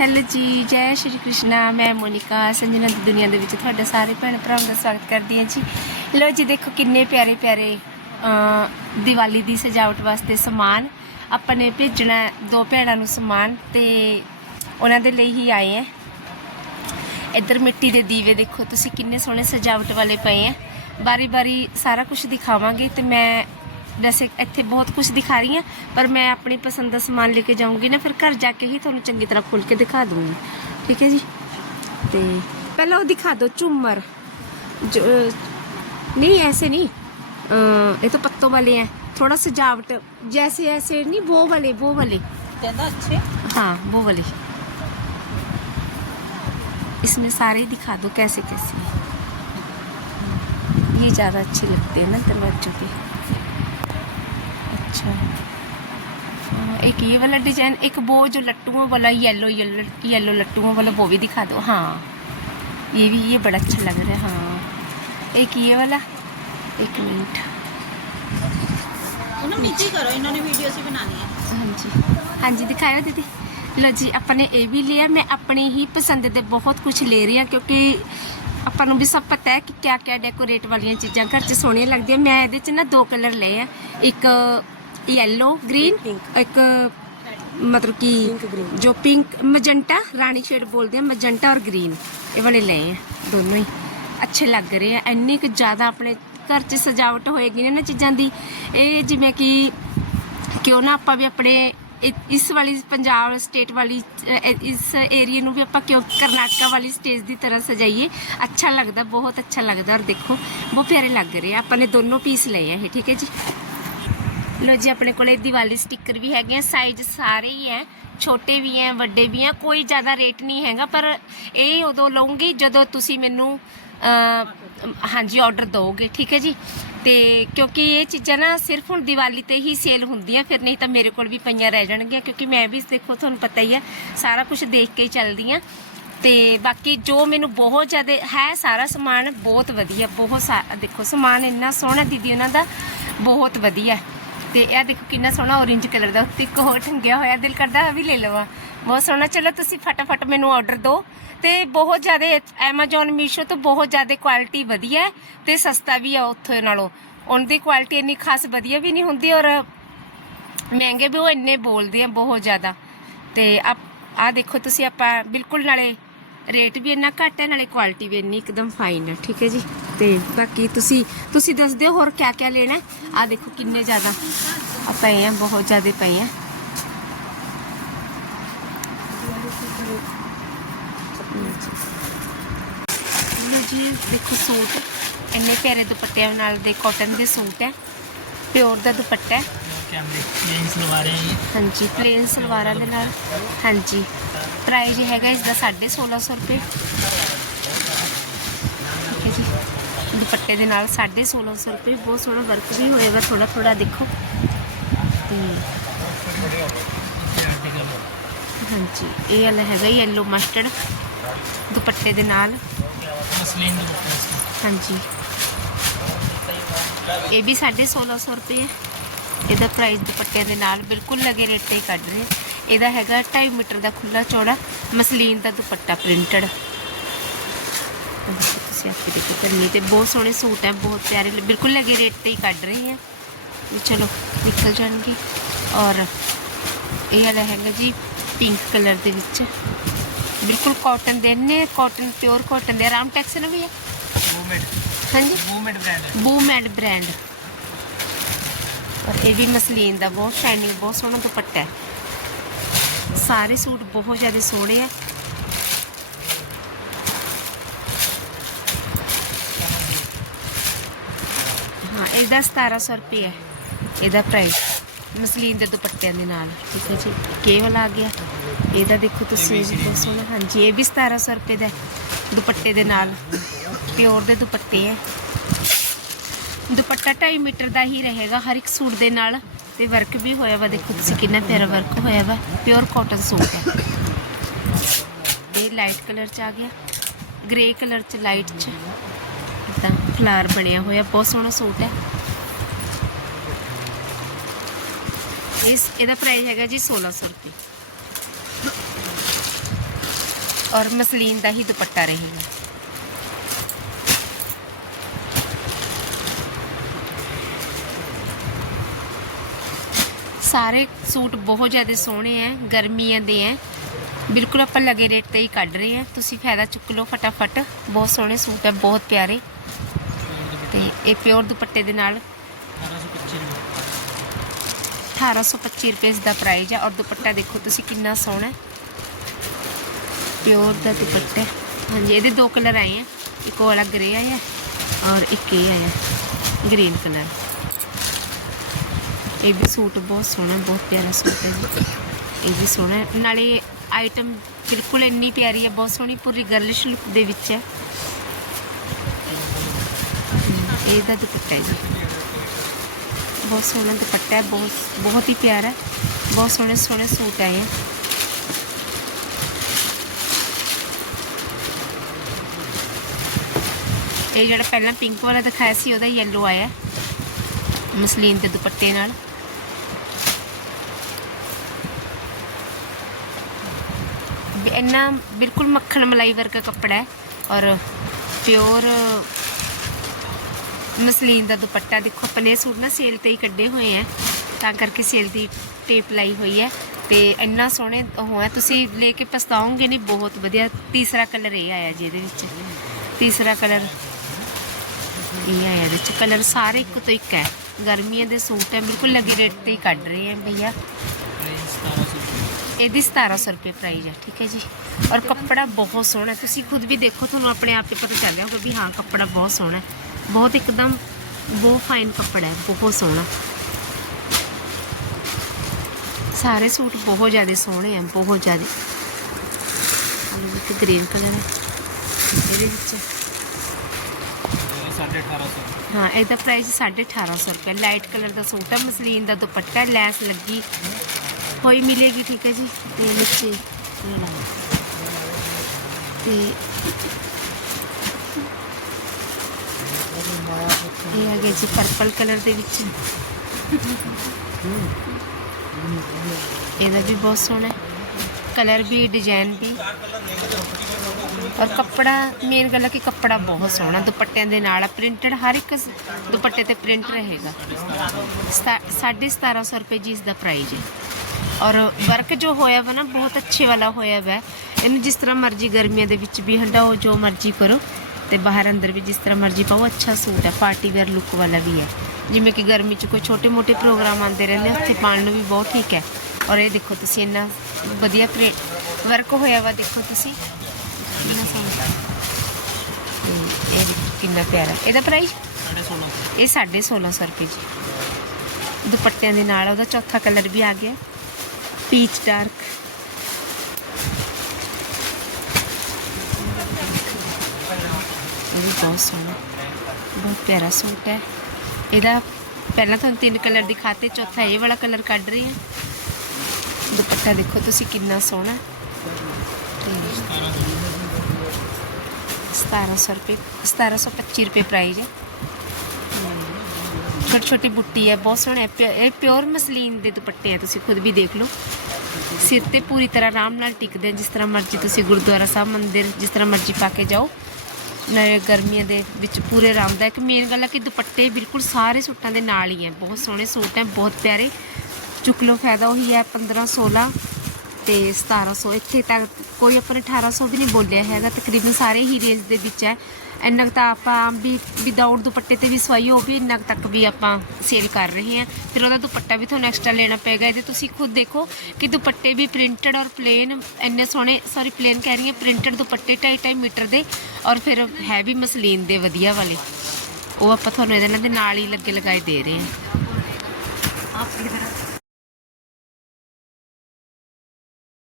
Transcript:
Hello ਜੀ, ਜੈ ਸ਼੍ਰੀ ਕ੍ਰਿਸ਼ਨਾ। ਮੈਂ ਮੋਨਿਕਾ ਸੰਜਨਾ ਦੀ ਦੁਨੀਆ ਦੇ ਵਿੱਚ ਤੁਹਾਡਾ ਸਾਰੇ ਭੈਣ ਭਰਾਵਾਂ ਦਾ ਸਵਾਗਤ ਕਰਦੀ ਹਾਂ ਜੀ। ਲੋ ਜੀ, ਦੇਖੋ ਕਿੰਨੇ ਪਿਆਰੇ ਪਿਆਰੇ ਦੀਵਾਲੀ ਦੀ ਸਜਾਵਟ ਵਾਸਤੇ ਸਮਾਨ ਆਪਾਂ ਨੇ ਭੇਜਣਾ ਦੋ ਭੈਣਾਂ ਨੂੰ ਸਮਾਨ ਤੇ ਉਹਨਾਂ ਦੇ ਲਈ ਹੀ ਆਏ ਹੈ। ਇੱਧਰ ਮਿੱਟੀ ਦੇ ਦੀਵੇ ਦੇਖੋ, ਤੁਸੀਂ ਕਿੰਨੇ ਸੋਹਣੇ ਸਜਾਵਟ ਵਾਲੇ ਪਏ ਹੈ ਬਾਰੀ ਬਾਰੀ ਸਾਰਾ ਕੁਝ ਦਿਖਾਵਾਂਗੇ ਤੇ ਮੈਂ ਵੈਸੇ ਇੱਥੇ ਬਹੁਤ ਕੁਝ ਦਿਖਾ ਰਹੀ ਹਾਂ ਪਰ ਮੈਂ ਆਪਣੀ ਪਸੰਦ ਦਾ ਸਮਾਨ ਲੈ ਕੇ ਜਾਊਂਗੀ ਨਾ ਫਿਰ ਘਰ ਜਾ ਕੇ ਹੀ ਤੁਹਾਨੂੰ ਚੰਗੀ ਤਰ੍ਹਾਂ ਖੋਲ ਕੇ ਦਿਖਾ ਦੂੰਗੀ ਠੀਕ ਹੈ ਜੀ ਤੇ ਪਹਿਲਾਂ ਉਹ ਦਿਖਾ ਦਿਓ ਝੂਮਰ जो नहीं ऐसे नहीं अ, ये तो पत्तों वाले हैं थोड़ा सजावट जैसे ऐसे नहीं वो वाले वो वाले ज्यादा अच्छे हाँ वो वाले इसमें सारे ही दिखा दो कैसे कैसे हैं। ये ज़्यादा अच्छे लगते हैं ना दरवाजों पे एक ये वाला डिजाइन एक वो जो लट्टुओं वाला येलो येलो येलो लट्टुओं वाला वो भी दिखा दो हाँ ये भी ये बड़ा अच्छा लग रहा है हाँ एक ये वाला एक मिनट ਉਹਨੂੰ ਨੀਚੇ ਕਰੋ ਇਹਨਾਂ ਨੇ ਵੀਡੀਓ ਸੀ ਬਣਾਣੀ ਹੈ ਹਾਂਜੀ ਹਾਂਜੀ ਦਿਖਾਇਓ ਦੀਦੀ ਲੋ ਜੀ ਆਪਾਂ ਨੇ ਇਹ ਵੀ ਲਿਆ ਮੈਂ ਆਪਣੀ ਹੀ ਪਸੰਦ ਦੇ ਬਹੁਤ ਕੁਝ ਲੈ ਰਹੀ ਹਾਂ ਕਿਉਂਕਿ ਆਪਾਂ ਨੂੰ ਵੀ ਸਭ ਪਤਾ ਹੈ ਕਿ ਕਿਆ ਕਿਆ ਡੈਕੋਰੇਟ ਵਾਲੀਆਂ ਚੀਜ਼ਾਂ ਘਰ 'ਚ ਸੋਹਣੀਆਂ ਲੱਗਦੀਆਂ ਮੈਂ ਇਹਦੇ 'ਚ ਨਾ ਦੋ ਕਲਰ ਲਏ ਆ ਇੱਕ ਯੈਲੋ ਗ੍ਰੀਨ ਇੱਕ ਮਤਲਬ ਕਿ ਜੋ ਪਿੰਕ ਮਜੰਟਾ ਰਾਣੀ ਸ਼ੇਡ ਬੋਲਦੇ ਆ ਮਜੰਟਾ ਔਰ ਗ੍ਰੀਨ ਇਹ ਵਾਲੇ ਲਏ ਆ ਦੋਨੋਂ ਹੀ। ਅੱਛੇ ਲੱਗ ਰਹੇ ਆ ਇੰਨੀ ਕੁ ਜ਼ਿਆਦਾ ਆਪਣੇ ਘਰ 'ਚ ਸਜਾਵਟ ਹੋਏਗੀ ਨਾ ਇਹਨਾਂ ਚੀਜ਼ਾਂ ਦੀ। ਇਹ ਜਿਵੇਂ ਕਿ ਕਿਉਂ ਨਾ ਆਪਾਂ ਵੀ ਆਪਣੇ ਇ- ਇਸ ਵਾਲੀ ਪੰਜਾਬ ਸਟੇਟ ਵਾਲੀ ਅ, ਇਸ ਏਰੀਆ ਨੂੰ ਵੀ ਆਪਾਂ ਕਿਉਂ ਕਰਨਾਟਕਾ ਵਾਲੀ ਸਟੇਜ ਦੀ ਤਰ੍ਹਾਂ ਸਜਾਈਏ। ਅੱਛਾ ਲੱਗਦਾ ਬਹੁਤ ਅੱਛਾ ਲੱਗਦਾ ਔਰ ਦੇਖੋ ਬਹੁਤ ਪਿਆਰੇ ਲੱਗ ਰਹੇ ਆ। ਆਪਾਂ ਨੇ ਦੋਨੋਂ ਪੀਸ ਲਏ ਆ ਇਹ ਠੀਕ ਹੈ ਜੀ? ਲੋ ਜੀ, ਆਪਣੇ ਕੋਲੇ ਦੀਵਾਲੀ ਸਟicker ਵੀ ਹੈਗੇ ਆ ਸਾਈਜ਼ ਸਾਰੇ ਹੀ ਹੈ, ਛੋਟੇ ਵੀ ਹੈ, ਵੱਡੇ ਵੀ ਹੈ, ਕੋਈ ਜ਼ਿਆਦਾ ਰੇਟ ਨਹੀਂ ਹੈਗਾ, ਪਰ ਇਹ ਉਦੋਂ ਲਵਾਂਗੀ ਜਦੋਂ ਤੁਸੀਂ ਮੈਨੂੰ ਹਾਂਜੀ ਆਰਡਰ ਦਿਓਗੇ, ਠੀਕ ਹੈ ਜੀ? ਤੇ ਕਿਉਂਕਿ ਇਹ ਚੀਜ਼ਾਂ ਨਾ ਸਿਰਫ ਹੁਣ ਦੀਵਾਲੀ ਤੇ ਹੀ ਸੇਲ ਹੁੰਦੀਆਂ, ਫਿਰ ਨਹੀਂ ਤਾਂ ਮੇਰੇ ਕੋਲ ਵੀ ਪਈਆਂ ਰਹਿ ਜਾਣਗੀਆਂ, ਕਿਉਂਕਿ ਮੈਂ ਵੀ ਦੇਖੋ, ਤੁਹਾਨੂੰ ਪਤਾ ਹੀ ਹੈ, ਸਾਰਾ ਕੁਝ ਦੇਖ ਕੇ ਹੀ ਚੱਲਦੀ ਆ ਤੇ ਬਾਕੀ ਜੋ ਮੈਨੂੰ ਬਹੁਤ ਜ਼ਿਆਦਾ ਹੈ ਸਾਰਾ ਸਮਾਨ, ਬਹੁਤ ਵਧੀਆ, ਬਹੁਤ ਸਾ- ਦੇਖੋ, ਸਮਾਨ ਇੰਨਾ ਸੋਹਣਾ, ਦੀਦੀ ਉਹਨਾਂ ਦਾ, ਬਹੁਤ ਵਧੀਆ। ਤੇ ਇਹ ਦੇਖੋ ਕਿੰਨਾ ਸੋਹਣਾ orange ਕਲਰ ਦਾ। ਉੱਤੇ ਇੱਕ ਹੋਰ ਟੰਗਿਆ ਹੋਇਆ, ਦਿਲ ਕਰਦਾ ਇਹ ਵੀ ਲੈ ਲਵਾਂ। ਬਹੁਤ ਸੋਹਣਾ। ਚਲੋ ਤੁਸੀਂ ਫਟਾਫਟ ਮੈਨੂੰ ਆਰਡਰ ਦਿਓ। ਤੇ ਬਹੁਤ ਜ਼ਿਆਦਾ Amazon Meesho ਤੋਂ ਬਹੁਤ ਜ਼ਿਆਦਾ ਕੁਆਲਿਟੀ ਵਧੀਆ ਹੈ ਤੇ ਸਸਤਾ ਵੀ ਆ ਉੱਥੇ ਨਾਲੋਂ। ਉਹਨਾਂ ਦੀ ਕੁਆਲਿਟੀ ਇੰਨੀ ਖਾਸ ਵਧੀਆ ਵੀ ਨਹੀਂ ਹੁੰਦੀ ਔਰ ਮਹਿੰਗੇ ਵੀ ਉਹ ਇੰਨੇ ਬੋਲਦੇ ਆ ਬਹੁਤ ਜ਼ਿਆਦਾ। ਤੇ ਆ ਆ ਦੇਖੋ ਤੁਸੀਂ ਆਪਾਂ ਬਿਲਕੁਲ ਨਾਲੇ ਰੇਟ ਵੀ ਇੰਨਾ ਘੱਟ ਹੈ, ਨਾਲੇ ਕੁਆਲਿਟੀ ਵੀ ਇੰਨੀ ਇੱਕਦਮ ਫਾਈਨ ਹੈ। ਠੀਕ ਹੈ ਜੀ। ਤੇ ਬਾਕੀ ਤੁਸੀਂ ਤੁਸੀਂ ਦੱਸ ਦਿਓ ਹੋਰ ਕਿਆ ਕਿਆ ਲੈਣਾ ਆ ਦੇਖੋ ਕਿੰਨੇ ਜ਼ਿਆਦਾ ਆ ਪਏ ਆ ਬਹੁਤ ਜ਼ਿਆਦਾ ਪਏ ਆ ਲੋ ਜੀ ਦੇਖੋ ਸੂਟ ਇੰਨੇ ਪਿਆਰੇ ਦੁਪੱਟਿਆਂ ਨਾਲ ਦੇ ਕਾਟਨ ਦੇ ਸੂਟ ਹੈ ਪਿਓਰ ਦਾ ਦੁਪੱਟਾ ਹੈ ਪਲੇਨ ਸਲਵਾਰਾਂ ਹੈ ਹਾਂਜੀ ਪਲੇਨ ਸਲਵਾਰਾਂ ਦੇ ਨਾਲ ਹਾਂਜੀ ਪ੍ਰਾਈਸ ਹੈਗਾ ਇਸ ਦਾ 1650 ਰੁਪਏ ਦੁਪੱਟੇ ਦੇ ਨਾਲ 1650 ਰੁਪਏ, ਬਹੁਤ ਸੋਹਣਾ ਵਰਕ ਵੀ ਹੋਏਗਾ ਥੋੜਾ ਥੋੜਾ ਦੇਖੋ। ਤੇ ਹਾਂਜੀ, ਇਹ ਵਾਲਾ ਹੈਗਾ ਯੈਲੋ ਮਸਟਰਡ ਦੁਪੱਟੇ ਦੇ ਨਾਲ। ਹਾਂਜੀ। ਇਹ ਵੀ 1650 ਰੁਪਏ ਹੈ। ਇਹਦਾ ਪ੍ਰਾਈਸ ਦੁਪੱਟਿਆਂ ਦੇ ਨਾਲ ਬਿਲਕੁਲ ਲਗੇ ਰੇਟ ਤੇ ਕੱਢ ਰਹੇ। ਇਹਦਾ ਹੈਗਾ 2.5 ਮੀਟਰ ਦਾ ਖੁੱਲਾ ਚੌੜਾ, ਮਸਲੀਨ ਦਾ ਦੁਪੱਟਾ ਪ੍ਰਿੰਟਡ ਤੁਸੀਂ ਆਪੇ ਦੇਖੋ ਕਰਨੀ ਤੇ ਬਹੁਤ ਸੋਹਣੇ ਸੂਟ ਹੈ ਬਹੁਤ ਪਿਆਰੇ ਬਿਲਕੁਲ ਲਗੇ ਰੇਟ ਤੇ ਹੀ ਕੱਢ ਰਹੇ ਹੈ ਵੀ ਚਲੋ ਨਿਕਲ ਜਾਣਗੇ। ਔਰ ਇਹ ਵਾਲਾ ਹੈਗਾ ਜੀ ਪਿੰਕ ਕਲਰ ਦੇ ਵਿੱਚ। ਬਿਲਕੁਲ ਕਾਟਨ ਦੇ ਨੇ ਕਾਟਨ ਪਿਓਰ ਕਾਟਨ ਦੇ ਆਰਾਮ ਟੈਕਸ ਨਾ ਵੀ ਹੈ Movement, ਹਾਂਜੀ। Movement brand है। ਬੂਮੈਡ ਬ੍ਰਾਂਡ ਔਰ ਇਹ ਵੀ ਮਸਲੀਨ ਦਾ ਬਹੁਤ ਸ਼ਾਈਨਿੰਗ ਬਹੁਤ ਸੋਹਣਾ ਦੁਪੱਟਾ ਹੈ। ਸਾਰੇ ਸੂਟ ਬਹੁਤ ਜ਼ਿਆਦਾ ਸੋਹਣੇ ਆ। ਇਹਦਾ 1700 ਰੁਪਏ ਹੈ ਇਹਦਾ ਪ੍ਰਾਈਸ ਮਸਲੀਨ ਦੇ ਦੁਪੱਟਿਆਂ ਦੇ ਨਾਲ। ਠੀਕ ਹੈ ਜੀ ਕੇ ਵਾਲਾ ਆ ਗਿਆ? ਇਹਦਾ ਦੇਖੋ ਤੁਸੀਂ ਬਹੁਤ ਸੋਹਣਾ। ਹਾਂਜੀ ਇਹ ਵੀ 1700 ਰੁਪਏ ਦਾ ਦੁਪੱਟੇ ਦੇ ਨਾਲ। ਪਿਓਰ ਦੇ ਦੁਪੱਟੇ ਹੈ। ਦੁਪੱਟਾ 2.5 ਮੀਟਰ ਦਾ ਹੀ ਰਹੇਗਾ ਹਰ ਇੱਕ ਸੂਟ ਦੇ ਨਾਲ। ਤੇ ਵਰਕ ਵੀ ਹੋਇਆ ਵਾ ਦੇਖੋ ਤੁਸੀਂ ਕਿੰਨਾ ਪਿਆਰਾ ਵਰਕ ਹੋਇਆ ਵਾ। ਪਿਓਰ ਕਾਟਨ ਸੂਟ ਹੈ। ਇਹ ਲਾਈਟ ਕਲਰ ਚ ਆ ਗਿਆ। ਗ੍ਰੇ ਕਲਰ ਚ ਲਾਈਟ ਚ। ਇਦਾਂ ਫਲਾਰ ਬਣਿਆ ਹੋਇਆ ਬਹੁਤ ਸੋਹਣਾ ਸੂਟ ਹੈ। ਇਹਦਾ ਪ੍ਰਾਈਸ ਹੈਗਾ ਜੀ 1600 ਰੁਪਏ। ਔਰ ਮਸਲੀਨ ਦਾ ਹੀ ਦੁਪੱਟਾ ਰਹੇਗਾ ਸਾਰੇ ਸੂਟ ਬਹੁਤ ਜ਼ਿਆਦਾ ਸੋਹਣੇ ਐ, ਗਰਮੀਆਂ ਦੇ ਐ। ਬਿਲਕੁਲ ਆਪਾਂ ਲਗੇ ਰੇਟ ਤੇ ਹੀ ਕੱਢ ਰਹੇ ਆ ਤੁਸੀਂ ਫਾਇਦਾ ਚੁੱਕ ਲਓ ਫਟਾਫਟ। ਬਹੁਤ ਸੋਹਣੇ ਸੂਟ ਐ, ਬਹੁਤ ਪਿਆਰੇ। ਤੇ ਇਹ ਪਿਓਰ ਦੁਪੱਟੇ ਦੇ ਨਾਲ 1825 ਰੁਪਏ ਇਸ ਦਾ ਪ੍ਰਾਈਸ ਹੈ ਔਰ ਦੁਪੱਟਾ ਦੇਖੋ ਤੁਸੀਂ ਕਿੰਨਾ ਸੋਹਣਾ ਪਿਓਰ ਦਾ ਦੁਪੱਟਾ ਹਾਂਜੀ, ਇਹਦੇ ਦੋ ਕਲਰ ਆਏ ਆ। ਇੱਕ ਉਹ ਵਾਲਾ ਗ੍ਰੇ ਆਇਆ ਔਰ ਇੱਕ ਇਹ ਆਇਆ। ਗ੍ਰੀਨ ਕਲਰ ਇਹ ਵੀ ਸੂਟ ਬਹੁਤ ਸੋਹਣਾ, ਬਹੁਤ ਪਿਆਰਾ ਸੂਟ ਹੈ ਜੀ। ਇਹ ਵੀ ਸੋਹਣਾ ਨਾਲੇ ਆਈਟਮ ਬਿਲਕੁਲ ਇੰਨੀ ਪਿਆਰੀ ਹੈ, ਬਹੁਤ ਸੋਹਣੀ, ਪੂਰੀ ਗਰਲਿਸ਼ ਲੁੱਕ ਦੇ ਵਿੱਚ ਹੈ, ਇਹਦਾ ਦੁਪੱਟਾ ਹੈ ਜੀ। ਬਹੁਤ ਸੋਹਣਾ ਦੁਪੱਟਾ ਹੈ, ਬਹੁਤ ਬਹੁਤ ਹੀ ਪਿਆਰਾ ਹੈ। ਬਹੁਤ ਸੋਹਣੇ ਸੋਹਣੇ ਸੂਟ ਆਏ ਹੈ ਇਹ। ਜਿਹੜਾ ਪਹਿਲਾਂ ਪਿੰਕ ਵਾਲਾ ਦਿਖਾਇਆ ਸੀ, ਉਹਦਾ ਯੈਲੋ ਆਇਆ। ਮਸਲੀਨ ਦੇ ਦੁਪੱਟੇ ਨਾਲ। ਇੰਨਾ ਬਿਲਕੁਲ ਮੱਖਣ ਮਲਾਈ ਵਰਗਾ ਕੱਪੜਾ ਹੈ ਔਰ ਪਿਓਰ ਮਸਲੀਨ ਦਾ ਦੁਪੱਟਾ ਦੇਖੋ, ਆਪਣੇ ਸੂਟ ਨਾ ਸੇਲ ਤੇ ਹੀ ਕੱਢੇ ਹੋਏ ਆ। ਤਾਂ ਕਰਕੇ ਸੇਲ ਦੀ ਟੇਪ ਲਾਈ ਹੋਈ ਹੈ ਤੇ ਇੰਨਾ ਸੋਹਣੇ ਉਹ ਹੈ ਤੁਸੀਂ ਲੈ ਕੇ ਪਛਤਾਓਗੇ ਨਹੀਂ, ਬਹੁਤ ਵਧੀਆ। ਤੀਸਰਾ ਕਲਰ ਇਹ ਆਇਆ ਜੀ ਇਹਦੇ ਵਿੱਚ। ਤੀਸਰਾ ਕਲਰ ਇਹ ਆਇਆ ਇਹਦੇ ਵਿੱਚ। ਕਲਰ ਸਾਰੇ ਇੱਕ ਤੋਂ ਇੱਕ ਹੈ। ਗਰਮੀਆਂ ਦੇ ਸੂਟ ਹੈ ਬਿਲਕੁਲ ਲੱਗੇ ਰੇਟ ਤੇ ਹੀ ਕੱਢ ਰਹੇ ਆ ਭਈਆ। ਇਹਦੀ 1700 ਰੁਪਏ ਪ੍ਰਾਈਸ ਹੈ ਠੀਕ ਹੈ ਜੀ। ਔਰ ਕੱਪੜਾ ਬਹੁਤ ਸੋਹਣਾ ਹੈ। ਤੁਸੀਂ ਖੁਦ ਵੀ ਦੇਖੋ, ਤੁਹਾਨੂੰ ਆਪਣੇ ਆਪ ਤੇ ਪਤਾ ਚੱਲ ਜਾਊਗਾ ਵੀ ਹਾਂ, ਕੱਪੜਾ ਬਹੁਤ ਸੋਹਣਾ ਹੈ। ਬਹੁਤ ਇੱਕਦਮ ਬਹੁਤ ਫਾਈਨ ਕੱਪੜਾ ਹੈ, ਬਹੁਤ ਸੋਹਣਾ। ਸਾਰੇ ਸੂਟ ਬਹੁਤ ਜ਼ਿਆਦਾ ਸੋਹਣੇ ਆ, ਬਹੁਤ ਜ਼ਿਆਦਾ। ਇਹ ਇੱਕ ਗ੍ਰੀਨ ਕਲਰ ਹੈ। ਇਹਦੇ ਵਿੱਚ। ਹਾਂ, ਇਹਦਾ ਪ੍ਰਾਈਸ 1850 ਰੁਪਏ। ਲਾਈਟ ਕਲਰ ਦਾ ਸੂਟ ਹੈ ਮਸਲੀਨ ਦਾ ਦੁਪੱਟਾ, ਲੈਸ ਲੱਗੀ। ਹੋਈ ਮਿਲੇਗੀ, ਠੀਕ ਹੈ ਜੀ? ਤੇ ਬੱਚੇ ਇਹ ਤੇ ਇਹ ਆ ਗਿਆ ਜੀ ਪਰਪਲ ਕਲਰ ਦੇ ਵਿੱਚ। ਇਹਦਾ ਵੀ ਬਹੁਤ ਸੋਹਣਾ ਹੈ। ਕਲਰ ਵੀ ਡਿਜ਼ਾਈਨ ਵੀ। ਔਰ ਕੱਪੜਾ ਮੇਨ ਗੱਲ ਹੈ ਕਿ ਕੱਪੜਾ ਬਹੁਤ ਸੋਹਣਾ। ਦੁਪੱਟਿਆਂ ਦੇ ਨਾਲ ਪ੍ਰਿੰਟਡ ਹਰ ਇੱਕ ਦੁਪੱਟੇ ਤੇ ਪ੍ਰਿੰਟ ਰਹੇਗਾ। ਸਤਾ- ਸਾਢੇ 1750 ਰੁਪਏ ਜੀ ਇਸ ਦਾ ਪ੍ਰਾਈਸ ਹੈ। ਔਰ ਵਰਕ ਜੋ ਹੋਇਆ ਵਾ ਨਾ ਬਹੁਤ ਅੱਛੇ ਵਾਲਾ ਹੋਇਆ ਵਾ। ਇਹਨੂੰ ਜਿਸ ਤਰ੍ਹਾਂ ਮਰਜ਼ੀ ਗਰਮੀਆਂ ਦੇ ਵਿੱਚ ਵੀ ਹੰਡਾਓ ਜੋ ਮਰਜ਼ੀ ਕਰੋ। ਤੇ ਬਾਹਰ ਅੰਦਰ ਵੀ ਜਿਸ ਤਰ੍ਹਾਂ ਮਰਜ਼ੀ ਪਾਓ ਅੱਛਾ ਸੂਟ ਹੈ ਪਾਰਟੀ ਵੇਅਰ ਲੁੱਕ ਵਾਲਾ ਵੀ ਹੈ ਜਿਵੇਂ ਕਿ ਗਰਮੀ 'ਚ ਕੋਈ ਛੋਟੇ-ਮੋਟੇ ਪ੍ਰੋਗਰਾਮ ਆਉਂਦੇ ਰਹਿੰਦੇ ਉੱਥੇ ਪਾਉਣ ਨੂੰ ਵੀ ਬਹੁਤ ਠੀਕ ਹੈ। ਔਰ ਇਹ ਦੇਖੋ ਤੁਸੀਂ ਇੰਨਾ ਵਧੀਆ ਵਰਕ ਹੋਇਆ ਵਾ ਦੇਖੋ ਤੁਸੀਂ। ਕਿੰਨਾ ਸੋਹਣਾ। ਤੇ ਇਹ ਦੇਖੋ ਕਿੰਨਾ ਪਿਆਰਾ। ਇਹਦਾ ਪ੍ਰਾਈਸ ਇਹ 1650 ਰੁਪਏ ਜੀ। ਦੁਪੱਟਿਆਂ ਦੇ ਨਾਲ ਉਹਦਾ ਚੌਥਾ ਕਲਰ ਵੀ ਆ ਗਿਆ। ਪੀਚ ਡਾਰਕ ਇਹ ਵੀ ਬਹੁਤ ਸੋਹਣਾ ਬਹੁਤ ਪਿਆਰਾ ਸੂਟ ਹੈ ਇਹਦਾ ਪਹਿਲਾਂ ਤੁਹਾਨੂੰ ਤਿੰਨ ਕਲਰ ਦਿਖਾਤੇ ਚੌਥਾ ਇਹ ਵਾਲਾ ਕਲਰ ਕੱਢ ਰਹੀ ਹਾਂ ਦੁਪੱਟਾ ਦੇਖੋ ਤੁਸੀਂ ਕਿੰਨਾ ਸੋਹਣਾ ਤੇ 1700 ਰੁਪਏ 1725 ਰੁਪਏ ਪ੍ਰਾਈਸ ਹੈ ਛੋਟੀ ਛੋਟੀ ਬੁੱਟੀ ਹੈ, ਬਹੁਤ ਸੋਹਣਾ ਹੈ ਇਹ ਪਿਓਰ ਮਸਲੀਨ ਦੇ ਦੁਪੱਟੇ ਆ, ਤੁਸੀਂ ਖੁਦ ਵੀ ਦੇਖ ਲਓ। ਸਿਰ ਤੇ ਪੂਰੀ ਤਰ੍ਹਾਂ ਆਰਾਮ ਨਾਲ ਟਿਕਦੇ ਜਿਸ ਤਰ੍ਹਾਂ ਮਰਜ਼ੀ ਤੁਸੀਂ ਗੁਰਦੁਆਰਾ ਸਾਹਿਬ ਮੰਦਿਰ ਜਿਸ ਤਰ੍ਹਾਂ ਮਰਜ਼ੀ ਪਾ ਕੇ ਜਾਓ। ਨਾਲੇ ਗਰਮੀਆਂ ਦੇ ਵਿੱਚ ਪੂਰੇ ਆਰਾਮਦਾਇਕ ਮੇਨ ਗੱਲ ਹੈ ਕਿ ਦੁਪੱਟੇ ਬਿਲਕੁਲ ਸਾਰੇ ਸੂਟਾਂ ਦੇ ਨਾਲ ਹੀ ਹੈ ਬਹੁਤ ਸੋਹਣੇ ਸੂਟ ਹੈ ਬਹੁਤ ਪਿਆਰੇ। ਚੁੱਕ ਲਓ, ਫਾਇਦਾ ਉਹੀ ਹੈ 15 16 ਤੇ 1700 ਇੱਥੇ ਤੱਕ ਕੋਈ ਆਪਾਂ ਨੇ 1800 ਵੀ ਨਹੀਂ ਬੋਲਿਆ ਹੈਗਾ, ਤਕਰੀਬਨ ਸਾਰੇ ਹੀ ਰੇਂਜ ਦੇ ਵਿੱਚ ਹੈ। ਇੰਨਾ ਕੁ ਤਾਂ ਆਪਾਂ ਵੀ ਵਿਦਆਊਟ ਦੁਪੱਟੇ ਤੇ ਵੀ ਸਵਾਈ ਹੋ ਵੀ ਇੰਨਾ ਕੁ ਤੱਕ ਵੀ ਆਪਾਂ ਸੇਲ ਕਰ ਰਹੇ ਹਾਂ। ਫਿਰ ਉਹਦਾ ਦੁਪੱਟਾ ਵੀ ਤੁਹਾਨੂੰ ਐਕਸਟਰਾ ਲੈਣਾ ਪਏਗਾ। ਇਹਦੇ ਤੁਸੀਂ ਖੁਦ ਦੇਖੋ ਕਿ ਦੁਪੱਟੇ ਵੀ ਪ੍ਰਿੰਟਡ ਔਰ ਪਲੇਨ ਇੰਨੇ ਸੋਹਣੇ ਸੌਰੀ ਪਲੇਨ ਕਹਿ ਰਹੀ ਹਾਂ ਪ੍ਰਿੰਟਡ ਦੁਪੱਟੇ 2.5 ਮੀਟਰ ਦੇ ਔਰ ਫਿਰ ਹੈ ਵੀ ਮਸਲੀਨ ਦੇ ਵਧੀਆ ਵਾਲੇ। ਉਹ ਆਪਾਂ ਤੁਹਾਨੂੰ ਇਹਦੇ ਨਾਲ ਦੇ ਨਾਲ ਹੀ ਲੱਗੇ ਲਗਾਏ ਦੇ ਰਹੇ ਹਾਂ।